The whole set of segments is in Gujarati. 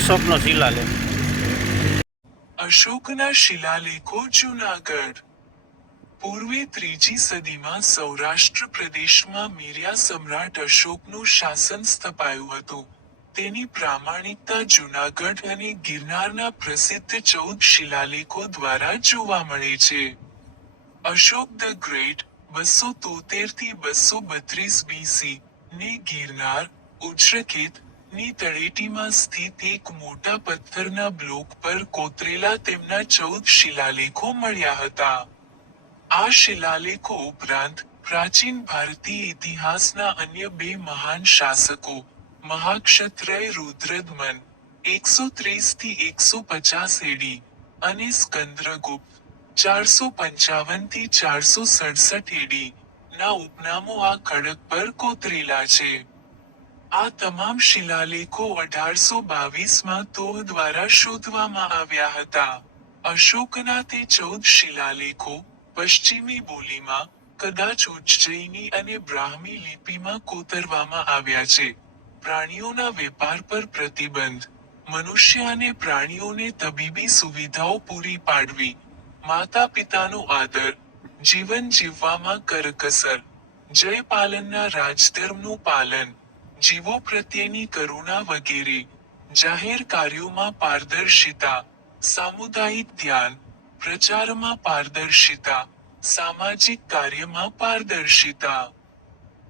અશોકનો શિલાલેખ. અશોકના શિલાલેખો જૂનાગઢ. પૂર્વે ત્રીજી સદીમાં સૌરાષ્ટ્ર પ્રદેશમાં મીર્યા સમ્રાટ અશોકનું શાસન સ્થપાયું હતું. તેની પ્રામાણિકતા જૂનાગઢ અને ગિરનારના પ્રસિદ્ધ ચૌદ શિલાલેખો દ્વારા જોવા મળે છે. અશોક ધ ગ્રેટ બસો તોતેરથી બસો બત્રીસ બીસી ને ગિરનાર ઉચ્ચકેત ની તળેટીમાં સ્થિત એક મોટા પથ્થરના બ્લોક પર કોતરેલા તેમના ચૌદ શિલાલેખો મળ્યા હતા. આ શિલાલેખો ઉપરાંત પ્રાચીન ભારતીય ઇતિહાસના અન્ય બે મહાન શાસકો, મહાક્ષત્રય રુદ્રદમન એકસો ત્રીસથી એકસો પચાસ એડી અને સ્કંદ્રગુપ્ત, ચારસો પંચાવનથી ચારસો સડસઠ એડી ના ઉપનામો આ ખડક પર કોતરેલા છે. આ તમામ શિલાલેખો અઢારસો બાવીસમાં તોહ દ્વારા શોધવામાં આવ્યા હતા. અશોકના તે ચૌદ શિલાલેખો પશ્ચિમી બોલીમાં, કદાચ ઉજ્જૈની અને બ્રાહ્મી લિપિમાં કોતરવામાં આવ્યા છે. પ્રાણીઓના વેપાર પર પ્રતિબંધ. મનુષ્ય અને પ્રાણીઓને તબીબી સુવિધાઓ પૂરી પાડવી. માતા પિતાનો આદર. જીવન જીવવામાં કરકસર. જય પાલનના રાજધર્મનું પાલન. જીવો પ્રત્યેની કરુણા વગેરે, જાહેર કાર્યોમાં પારદર્શિતા, સામુદાયિક ધ્યાન, પ્રચારમાં પારદર્શિતા, સામાજિક કાર્યમાં પારદર્શિતા.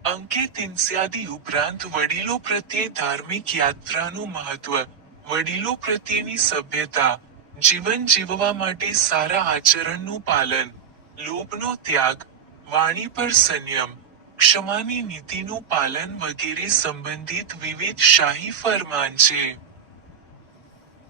અંકિત ઇન્સ્યાદી ઉપરાંત વડીલો પ્રત્યે ધાર્મિક યાત્રાનું મહત્વ, વડીલો પ્રત્યેની સભ્યતા, જીવન જીવવા માટે સારા આચરણનું પાલન, લોભનો ત્યાગ, વાણી પર સંયમ ક્ષમાની નીતિનું પાલન વગેરે સંબંધિત વિવિધ શાહી ફરમાન છે.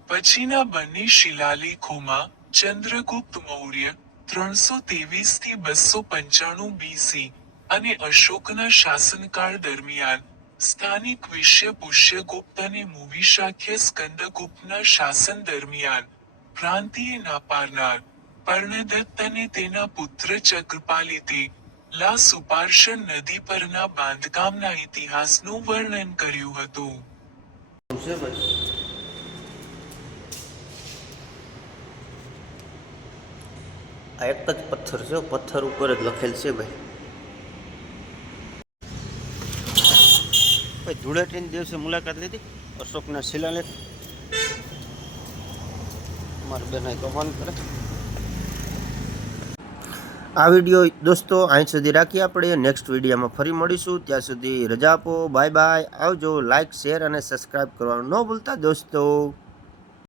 પછીના બંને શિલાલેખોમાં ચંદ્રગુપ્ત મૌર્ય ત્રણસો ત્રેવીસથી બસો પંચાણું બીસી અને અશોકના શાસનકાળ દરમિયાન સ્થાનિક વિષય પુષ્યગુપ્ત અને મુવિશાખ્ય સ્કંદગુપ્તના શાસન દરમિયાન પ્રાંતીય નાપારનાર, પર્ણદત્ત અને તેના પુત્ર ચક્રપાલિતે લા સુપાર્શન નદી પરના બાંધકામના ઇતિહાસનું વર્ણન કર્યું હતું. આ એક જ પથ્થર છે પથ્થર ઉપર જ લખેલ છે ભાઈ. ભાઈ ધૂળેટીના દિવસે મુલાકાત લીધી અશોકના શિલાલેખ. મારા બેન તો કરે. આ વીડિયો દોસ્તો અહીં સુધી રાખીએ આપણે. નેક્સ્ટ વિડીયોમાં ફરી મળીશું. ત્યાં સુધી રજા આપો. બાય બાય આવજો. લાઇક શેર અને સબસ્ક્રાઈબ કરવાનું ન ભૂલતા દોસ્તો.